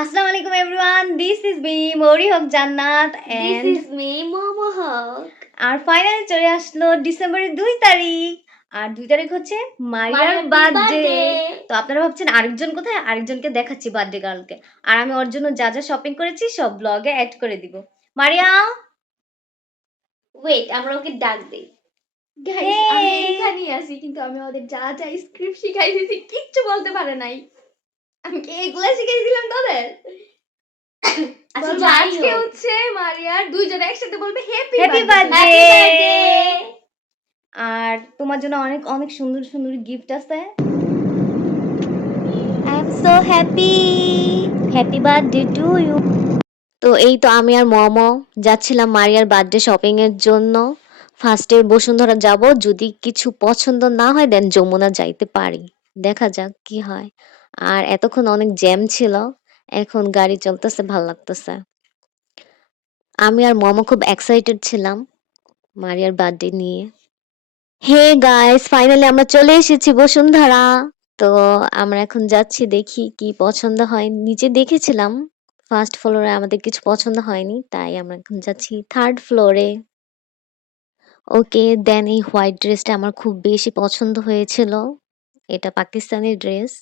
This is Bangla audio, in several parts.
Assalamu alaikum everyone. This is me Mori Hok Jannat and This is me Momo Hawk. আর ফাইনালি চলে আসলো ডিসেম্বরের 2 তারিখ। আর 2 তারিখ হচ্ছে মারিয়ার বার্থডে। তো আপনারা ভাবছেন আরেকজন কোথায়? আরেকজনকে দেখাচ্ছি বার্থডে গার্লকে। আর আমি ওর জন্য যা যা শপিং করেছি সব ব্লগে অ্যাড করে দিব। মারিয়া ওয়েট, আমরা ওকে ডাক দেই। গাইস, আমি এখানেই আছি, কিন্তু আমি ওদের যা যা স্ক্রিপ্ট শিখাই দিয়েছি কিচ্ছু বলতে পারে নাই। আমি কি এগুলা শিখাই দিলাম তোদের? আচ্ছা, আজকে হচ্ছে মারিয়ার দুইজনে একসাথে বলবে হ্যাপি বার্থডে। আর তোমার জন্য অনেক অনেক সুন্দর সুন্দর গিফট আছে। I am so happy birthday to you. তো এই তো আমি আর মমো যাচ্ছিলাম মারিয়ার বার্থডে শপিং এর জন্য। ফার্স্টে বসুন্ধরা যাব, যদি কিছু পছন্দ না হয় দেন যমুনা যাইতে পারি, দেখা যাক কি হয়। আর এতক্ষণ অনেক জ্যাম ছিল, এখন গাড়ি চলতেছে, ভাল লাগতেছে। আমি আর মমো খুব এক্সাইটেড ছিলাম মারিয়ার বার্থডে নিয়ে। হে গাইস, ফাইনালি আমরা চলে এসেছি বসুন্ধরা। তো আমরা এখন যাচ্ছি, দেখি কি পছন্দ হয়। নিচে দেখেছিলাম ফার্স্ট ফ্লোরে, আমাদের কিছু পছন্দ হয়নি, তাই আমরা এখন যাচ্ছি থার্ড ফ্লোরে। ওকে, দেন এই হোয়াইট ড্রেসটা আমার খুব বেশি পছন্দ হয়েছিল, এটা পাকিস্তানি ড্রেস,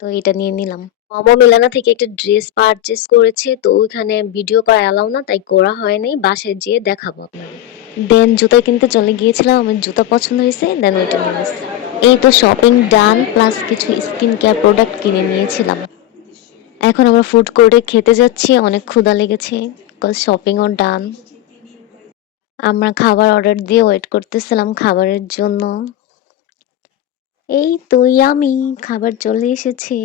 তো এটা নিয়ে নিলাম। মোমো মিলানা থেকে একটা ড্রেস পারচেস করেছে, তো ওইখানে ভিডিও করা অ্যালাউ না, তাই করা হয়নি, বাসায় যেয়ে দেখাবো আপনাদের। দেন জুতা কিনতে চলে গিয়েছিলাম, আমার জুতা পছন্দ হয়েছে, দেন ওইটা নিয়ে নিচ্ছি। এই তো শপিং ডান, প্লাস কিছু স্কিন কেয়ার প্রোডাক্ট কিনে নিয়েছিলাম। এখন আমরা ফুড কোর্টে খেতে যাচ্ছি, অনেক ক্ষুধা লেগেছে, বিকজ শপিংও ডান। আমরা খাবার অর্ডার দিয়ে ওয়েট করতেছিলাম খাবারের জন্য। এই তো ইয়ামি, খাবার চলে এসেছে।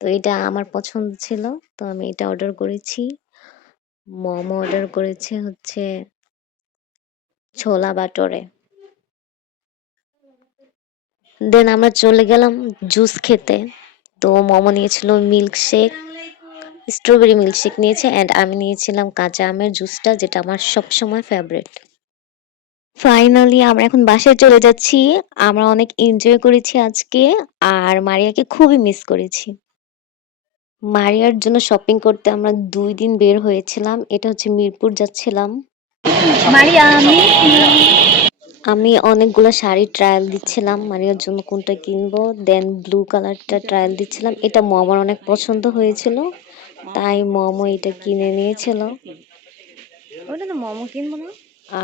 তো এটা আমার পছন্দ ছিল, তো আমি এটা অর্ডার করেছি। মোমো অর্ডার করেছে হচ্ছে ছোলা বাটরে। দেন আমরা চলে গেলাম জুস খেতে। তো মোমো নিয়েছিল মিল্কশেক, স্ট্রবেরি মিল্কশেক নিয়েছে, অ্যান্ড আমি নিয়েছিলাম কাঁচা আমের জুসটা, যেটা আমার সবসময় ফেভারিট। ফাইনালি আমরা এখন বাসায় চলে যাচ্ছি। আমরা অনেক এনজয় করেছি আজকে, আর মারিয়াকে খুবই মিস করেছি। মারিয়ার জন্য শপিং করতে আমরা 2 দিন বের হয়েছিলাম, এটা হচ্ছে মিরপুর যাচ্ছিলাম। মারিয়া আমি অনেকগুলো শাড়ি ট্রায়াল দিচ্ছিলাম মারিয়ার জন্য কোনটা কিনবো। দেন ব্লু কালারটা ট্রায়াল দিচ্ছিলাম, এটা মমার অনেক পছন্দ হয়েছিল, তাই মমো এটা কিনে নিয়েছিল। ওটা তো মমো কিনবো না।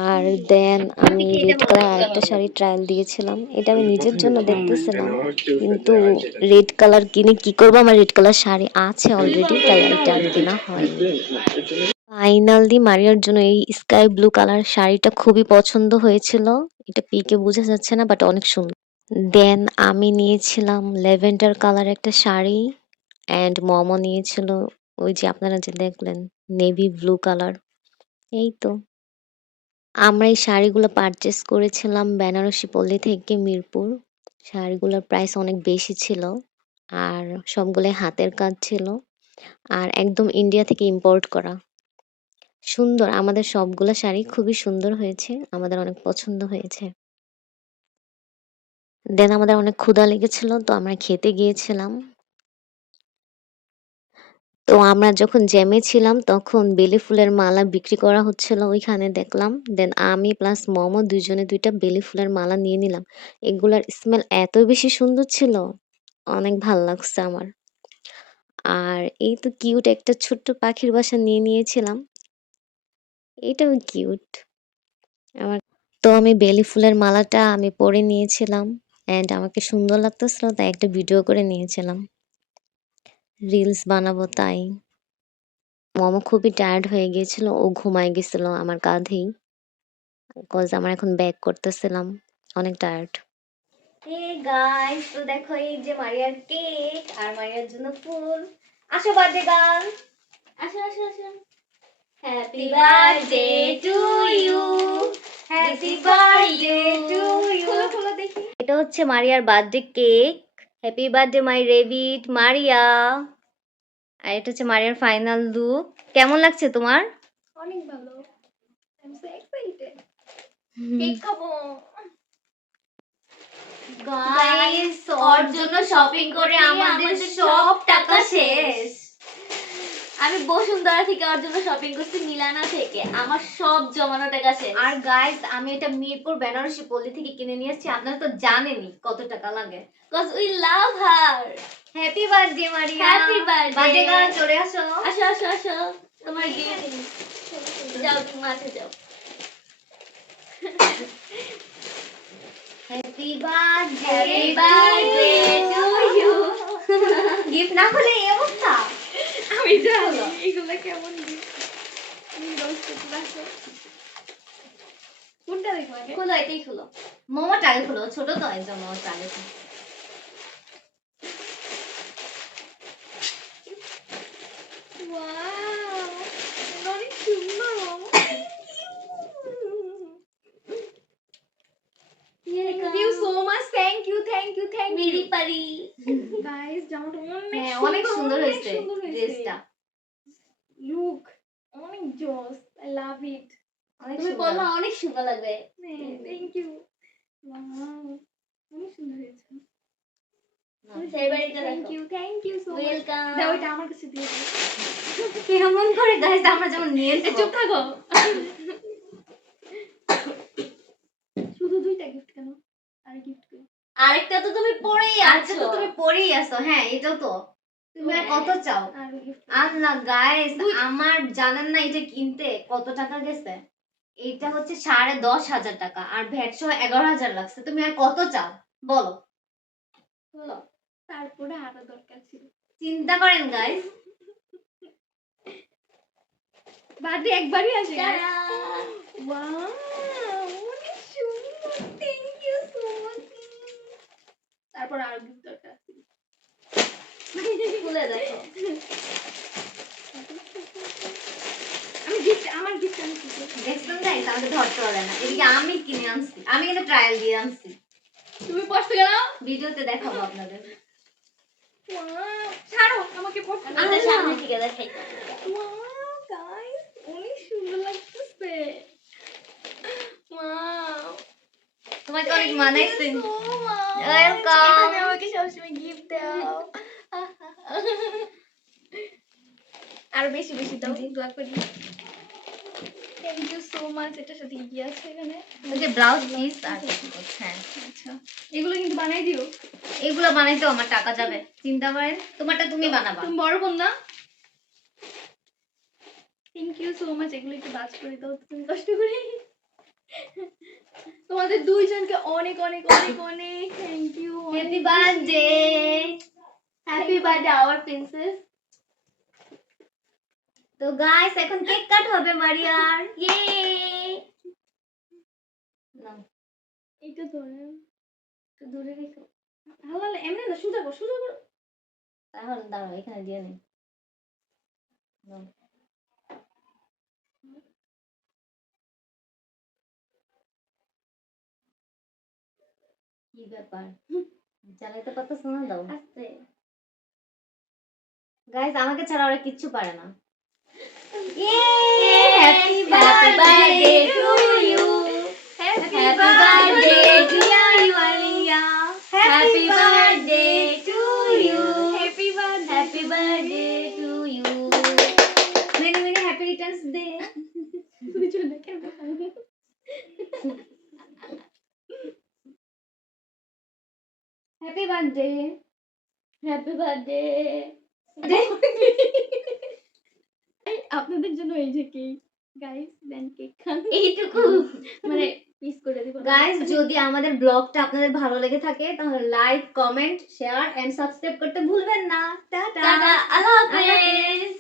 আর দেন আমি রেড কালার আরেকটা শাড়ি ট্রায়াল দিয়েছিলাম, এটা আমি নিজের জন্য দেখতেছিলাম, কিন্তু রেড কালার কিনে কি করবো, আমার রেড কালার শাড়ি আছে অলরেডি, তাই এটা আর কেনা হয়নি। ফাইনালি মারিয়ার জন্য এই স্কাই ব্লু কালার শাড়িটা খুবই পছন্দ হয়েছিল, এটা পিকে বোঝা যাচ্ছে না, বাট অনেক সুন্দর। দেন আমি নিয়েছিলাম ল্যাভেন্ডার কালার একটা শাড়ি, অ্যান্ড মমো নিয়েছিল ওই যে আপনারা যে দেখলেন নেভি ব্লু কালার। এই তো আমরা এই শাড়িগুলো পারচেস করেছিলাম বেনারসি পল্লী থেকে মিরপুর। শাড়িগুলোর প্রাইস অনেক বেশি ছিল, আর সবগুলোই হাতের কাজ ছিল, আর একদম ইন্ডিয়া থেকে ইম্পোর্ট করা। সুন্দর, আমাদের সবগুলো শাড়ি খুবই সুন্দর হয়েছে, আমাদের অনেক পছন্দ হয়েছে। দেন আমাদের অনেক ক্ষুধা লেগেছিল, তো আমরা খেতে গিয়েছিলাম। তো আমরা যখন জ্যামে ছিলাম তখন বেলি ফুলের মালা বিক্রি করা হচ্ছিল, ওইখানে দেখলাম। দেন আমি প্লাস মমো দুইজনে 2টা বেলি ফুলের মালা নিয়ে নিলাম। এগুলার স্মেল এত বেশি সুন্দর ছিল, অনেক ভাল লাগছে আমার। আর এই তো কিউট একটা ছোট্ট পাখির বাসা নিয়ে নিয়েছিলাম, এটাও কিউট আমার। তো আমি বেলি ফুলের মালাটা আমি পরে নিয়েছিলাম, অ্যান্ড আমাকে সুন্দর লাগতেছিল, তাই একটা ভিডিও করে নিয়েছিলাম, রিলস বানাবো তাই। মমো খুবই টায়ার্ড হয়ে গিয়েছিল, ও ঘুমায় গেছিল আমার কাঁধেই, বিকজ আমার এখন ব্যাক করতেছিলাম, অনেক টায়ার্ড। হে গাইস, তো দেখো এই যে মারিয়ার কেক, আর মারিয়ার জন্য ফুল। আসো বার্থডে গার্ল, আসো আসো আসো। Happy birthday to you, happy birthday to you. খোলো খোলো দেখি। এটা হচ্ছে মারিয়ার birthday cake. Happy birthday my rabbit Maria. আর এটা হচ্ছে মারিয়ার ফাইনাল লুক। কেমন লাগছে তোমার? অনেক ভালো, I am so excited. Cake খাবো। গাইস, ওর জন্য শপিং করে আমাদের সব টাকা শেষ। আমি বসুন্ধরা থেকে ওর জন্য শপিং করছি, মিলানা থেকে। আমার সব জমানো টাকা শেষ। আর গাইস আমি এটা মিরপুর বেনারসি পল্লী থেকে কিনে নিয়ে এসেছি, আপনারা তো জানেনই কত টাকা লাগে। Cause we love her. Happy birthday Maria. Happy birthday. Birthday গান চলে আসো। আসো আসো আসো, তোমার গিফট। যাও তুমি মাঠে যাও। Happy birthday Happy birthday to you. Gift না হলে এই অবস্থা। আমি জানি এগুলো কেমন গিফট। তুমি রোজ করতে আসো। কোনটা দেখবো আগে? খোলো, এটাই খোলো। মোমোটা আগে খুলো, ছোট তো একদম মোমোটা আগে খুলো। Wow, অনেক সুন্দর মামা। Thank you so much, thank you, thank you, thank you. মেরি পারি। Guys, জামাটা হ্যাঁ, অনেক সুন্দর হয়েছে ড্রেসটা। লুক অনেক জোস, আই লাভ ইট। অনেক তুমি সুন্দর। পরলে অনেক সুন্দর লাগবে। Thank you. ওয়াও, অনেক সুন্দর হয়েছে। সেই বাড়িটা থ্যাংক দেখো। You, thank you so much. Welcome. দাও এটা আমার কাছে দিয়ে দাও। কেমন করে গাইস আমরা যেমন নিয়ে চুপ থাকো। শুধু দুইটা গিফট কেন? আর গিফট কই? আরেকটা তো তুমি পরেই আচ্ছা আছো। তো তুমি পরেই আছো, হ্যাঁ এটাও তো। তুমি আর কত চাও? আর গিফট আর না গাইস, আমার জানেন না এটা কিনতে কত টাকা গেছে? এটা হচ্ছে 10,500 টাকা আর ভ্যাট সহ 11,000 লাগছে। তুমি আর কত চাও বলো? বলো। তারপরে আরো দরকার ছিল। চিন্তা করেন গাইস। বার্থডে একবারই আসে। ওয়াও, অনেক সুন্দর। Thank you so much. তারপর আর গিফট দরকার ছিল। খুলে দেখো। আমার গিফট আমি কি করব? দেখছেন গাইস, আমাকে ধরতে পারে না। এদিকে আমি কিনে আনছি, আমি কিন্তু ট্রায়াল দিয়ে আনছি। তুমি পড়তে গেল? ভিডিওতে দেখাবো আপনাদের। ওয়াও, ছাড়ো আমাকে পড়তে। আমি এটা সামনে থেকে দেখাই। ওয়াও গাইস, অনেক সুন্দর লাগতেছে। ওয়াও, তোমাকে অনেক মানাইছে। ওয়েলকাম। Welcome. তুমি আমাকে সবসময় গিফট দাও। আরো বেশি বেশি দাও, দোয়া করি। Thank you so much. এটার সাথে কি আছে এখানে? ওই যে ব্লাউজ পিস আর হ্যাঁ, আচ্ছা, এগুলো কিন্তু বানাই দিও। এগুলো বানাইতেও আমার টাকা যাবে, চিন্তা করেন। তোমারটা তুমি বানাবা। তুমি বড় বোন না? Thank you so much. এগুলো একটু বাজ করে দাও তুমি কষ্ট করে। তোমাদের দুইজনকে অনেক অনেক অনেক অনেক thank you. Happy birthday. Happy birthday our princess. তো গাইস এখন কেক কাট হবে মারিয়ার। ইয়ে, নাও, এইটা ধরে একটু দূরে রেখো। হালালে এমনি না, সোজা কর, সোজা কর। তাহলে দাঁড়াও এখানে দিয়ে নি। নাও। কি ব্যাপার, চালাইতে পারতেছ না? দাও। আস্তে। গাইস আমাকে ছাড়া ওরা কিচ্ছু পারে না। Happy birthday to you. Happy birthday to you Alia. Happy birthday to you. Happy birthday. Happy birthday to you. Many many happy returns day. দুইজনে কেন? Happy birthday. Happy birthday. আপনাদের জন্য এই যে কেক। গাইস দেন কেক খান। এইটুকু মানে পিস করে দিব। গাইস, যদি আমাদের ব্লগটা আপনাদের ভালো লেগে থাকে তাহলে like, comment, share and subscribe করতে ভুলবেন না। টাটা। টাটা, আল্লাহ হাফেজ।